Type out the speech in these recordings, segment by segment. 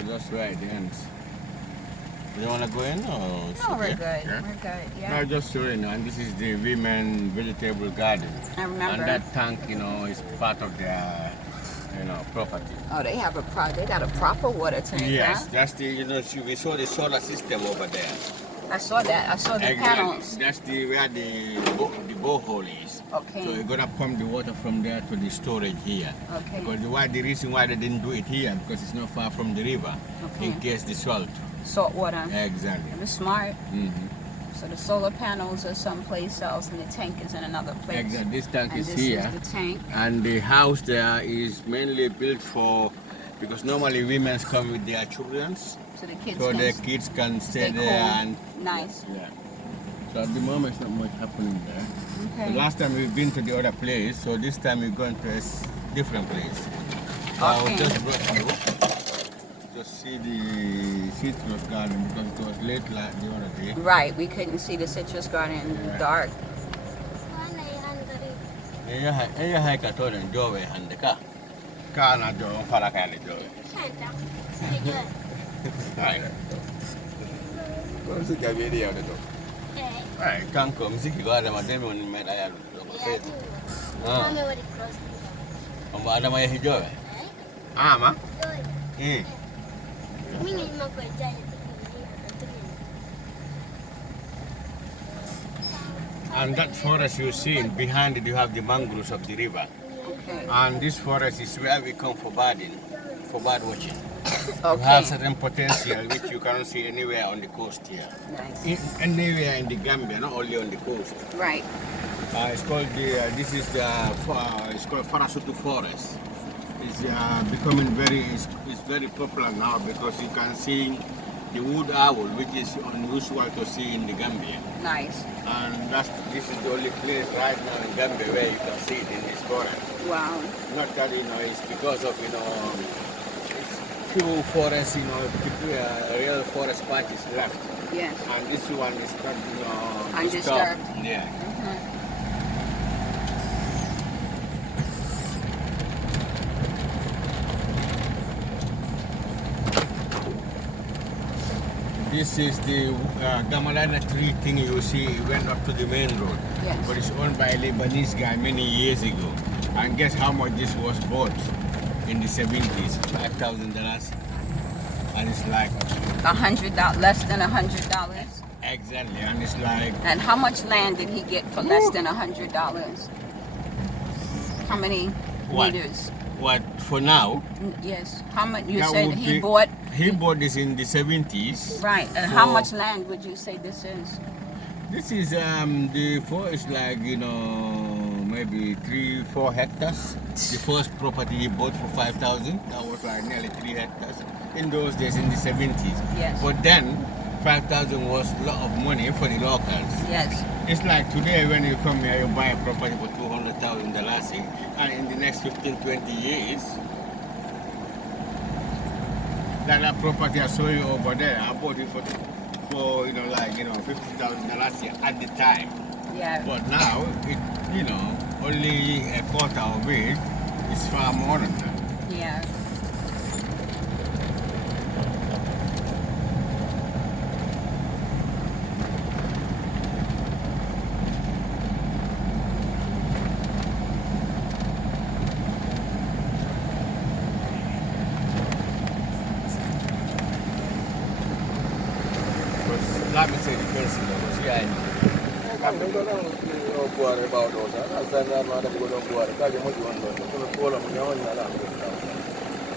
for just right at the end. You want to go in or? No, we're good. Yeah? We're good. Yeah. No, just showing, and this is the women vegetable garden. I remember. And that tank, is part of their, property. Oh, they have they got a proper water tank. Yes, huh? that's the, we saw the solar system over there. I saw that. I saw the panels. That's where the borehole is. Okay. So you're gonna pump the water from there to the storage here. Okay. Because the reason why they didn't do it here because it's not far from the river. Okay. In case the salt. Salt water. Exactly. It was smart. Mm-hmm. So the solar panels are someplace else, and the tank is in another place. Exactly. This tank And is this here. is the tank. And the house there is mainly built for, because normally women come with their children, So the kids so can the kids can stay cool. there and Nice. yeah. So at the moment, not much happening there. Okay. The last time we've been to the other place, so this time we're going to a different place. So I Okay. will just brought you just see the citrus garden because it was late like the other day. Right. We couldn't see the citrus garden in the Yeah. dark. Eya hai ka to den jowe hande ka. Ka na jo fala ka le jowe. Hai. Ko si ka video de to. Hai, kan ko mziki ko ada mademe on me da ya lo ko se. Ah. Omba ada ma ya hijowe. Ah ma. Eh. And that forest you see, behind it you have the mangroves of the river. Okay. And this forest is where we come for birding, for bird watching. You Okay. have certain potential which you cannot see anywhere on the coast here. Nice. Anywhere in the Gambia, not only on the coast. Right. It's called it's called Farasutu Forest. It's becoming it's very popular now because you can see the wood owl, which is unusual to see in the Gambia. Nice. And this is the only place right now in Gambia where you can see it in this forest. Wow. Not that it's because of few forests, real forest patches left, Yes. and this one is not Undisturbed. disturbed. Yeah. This is the Gamalana tree thing you see. It went up to the main road. Yes. But it's owned by a Lebanese guy many years ago. And guess how much this was bought in the 70s? $5,000. And it's like $100, less than $100. exactly. And it's like And how much land did he get for less than $100? How many What? meters? what for now? Yes. How much? You That said would he be- bought. He bought this in the 70s. Right. And how for- much land would you say this is? This is the forest like maybe 3-4 hectares. The first property he bought for 5,000. That was like nearly 3 hectares in those days in the 70s. Yes. But then 5,000 was a lot of money for the locals. Yes. It's like today when you come here, you buy a property for $200,000, and in the next 15-20 years, that property I saw you over there, I bought it for $50,000 at the time. Yeah. But now, only a quarter of it is far more than that. Yeah. Because, let me say the first thing, was yeah,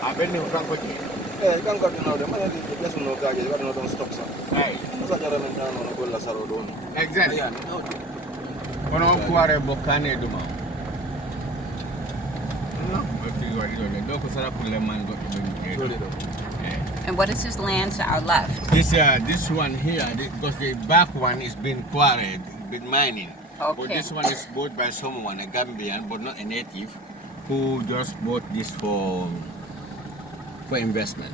I've been in Franco. Hey, exactly. Kono kuare bokane duma. And what is his land to our left? This one here, because the back one is been quarried, been mining. But Okay. this one is bought by someone, a Gambian, but not a native, who just bought this for investment.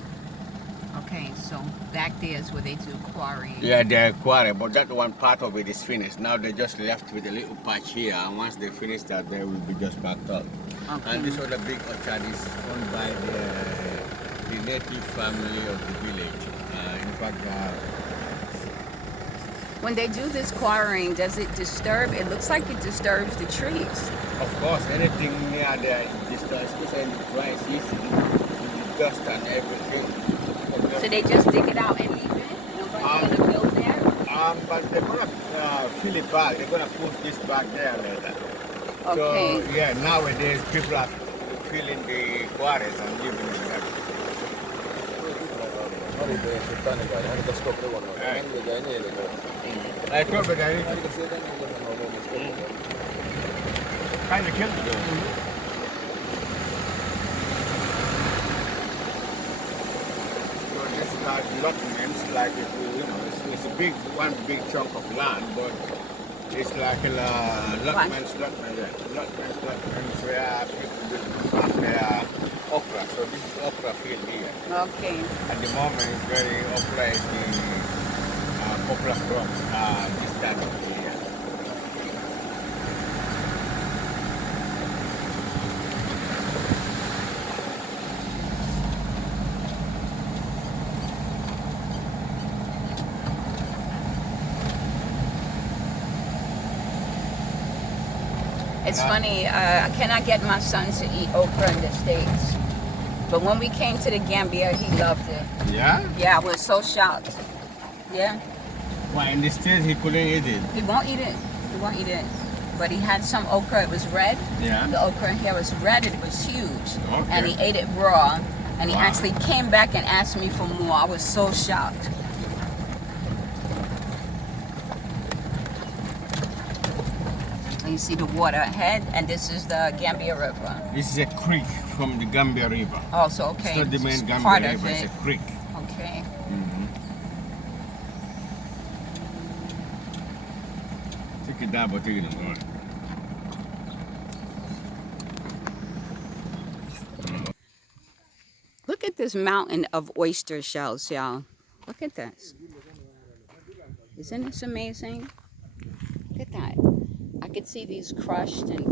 Okay, so back there is where they do quarrying. Yeah, they're quarry, but that one part of it is finished. Now they just left with a little patch here, and once they finish that, they will be just backed up. Okay. And this other big orchard is owned by the native family of the village. In fact, When they do this quarrying, does it disturb? It looks like it disturbs the trees. of course, anything near there, especially in the dry season, the dust and everything. So they just dig it out and leave it? Nobody's gonna build there? But they're gonna fill it back. They're gonna put this back there later. Okay. So yeah, nowadays people are filling the quarries and living in that. I told you that kind of killed it. So this is like allotments, like if it's a big, one big chunk of land, but it's like allotments where people will plant their okra. So this is okra field here. Okay. At the moment, it's very okra is the popular crop this time of the year. It's funny, I cannot get my son to eat okra in the States. But when we came to the Gambia, he loved it. Yeah? Yeah, I was so shocked. Yeah. Why in the States he couldn't eat it? He won't eat it. He won't eat it. But he had some okra, it was red. Yeah. The okra here was red and it was huge. Okay. And he ate it raw. And he Wow. actually came back and asked me for more. I was so shocked. And you see the water ahead, and this is the Gambia River. This is a creek from the Gambia River. Also, okay. It's not the main It's Gambia part of River, it. it's a creek. Okay. Take it down, but take it on. Look at this mountain of oyster shells, y'all. Look at this. Isn't this amazing? Look at that. I could see these crushed and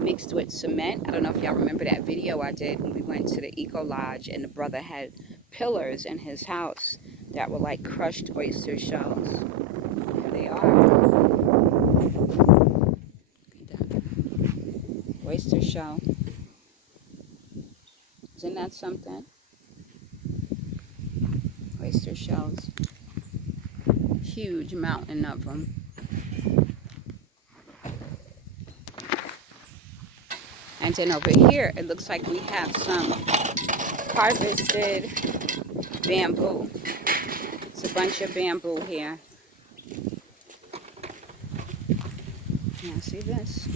mixed with cement. I don't know if y'all remember that video I did when we went to the Eco Lodge and the brother had pillars in his house that were like crushed oyster shells. Here they are. Look at that. Oyster shell. Isn't that something? Oyster shells. Huge mountain of them. And then over here, it looks like we have some harvested bamboo. It's a bunch of bamboo here. Yeah, see this?